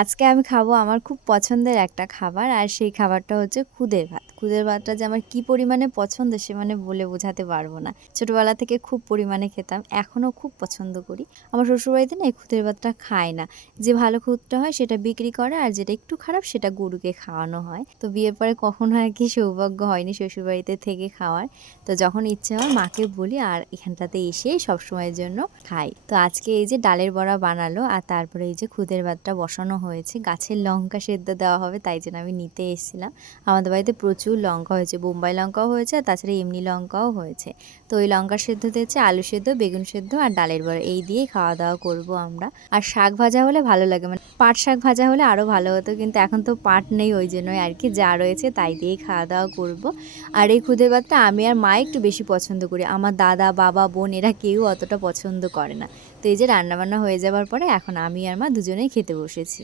আজকে আমি খাবো আমার খুব পছন্দের একটা খাবার আর সেই খাবারটা হচ্ছে খুদের ভাত। খুদের ভাতটা যে আমার কি পরিমাণে পছন্দ সে মানে বলে বোঝাতে পারবো না। ছোটবেলা থেকে খুব পরিমাণে খেতাম। এখনও খুব পছন্দ করি। আমার শ্বশুরবাড়িতে না এই খুদের ভাতটা খায় না। যে ভালো খুদটা হয় সেটা বিক্রি করে আর যেটা একটু খারাপ সেটা গরুকে খাওয়ানো হয়। তো বিয়ের পরে কখনো আর কি সৌভাগ্য হয়নি শ্বশুরবাড়িতে থেকে খাওয়ার। তো যখন ইচ্ছে হয় মাকে বলি আর এখানটাতে এসে সবসময়ের জন্য খাই। তো আজকে এই যে ডালের বড়া বানালো আর তারপরে এই যে খুদের ভাতটা বসানো হয়েছে। গাছের লঙ্কা সেদ্ধ দেওয়া হবে তাই জন্য আমি নিতে এসেছিলাম। আমাদের বাড়িতে প্রচুর লঙ্কা হয়েছে, বোম্বাই লঙ্কাও হয়েছে আর তাছাড়া এমনি লঙ্কাও হয়েছে। তো ওই লঙ্কা সেদ্ধ দিয়েছে, আলু সেদ্ধ, বেগুন সেদ্ধ আর ডালের বড়া এই দিয়েই খাওয়া দাওয়া করবো আমরা। আর শাক ভাজা হলে ভালো লাগে, মানে পাট শাক ভাজা হলে আরও ভালো হতো, কিন্তু এখন তো পাট নেই ওই জন্যই আর কি, যা রয়েছে তাই দিয়েই খাওয়া দাওয়া করবো। আর এই খুদের ভাতটা আমি আর মা একটু বেশি পছন্দ করি, আমার দাদা, বাবা, বোন এরা কেউ অতটা পছন্দ করে না। তো এই যে রান্নাবান্না হয়ে যাওয়ার পরে এখন আমি আর মা দুজনেই খেতে বসেছি।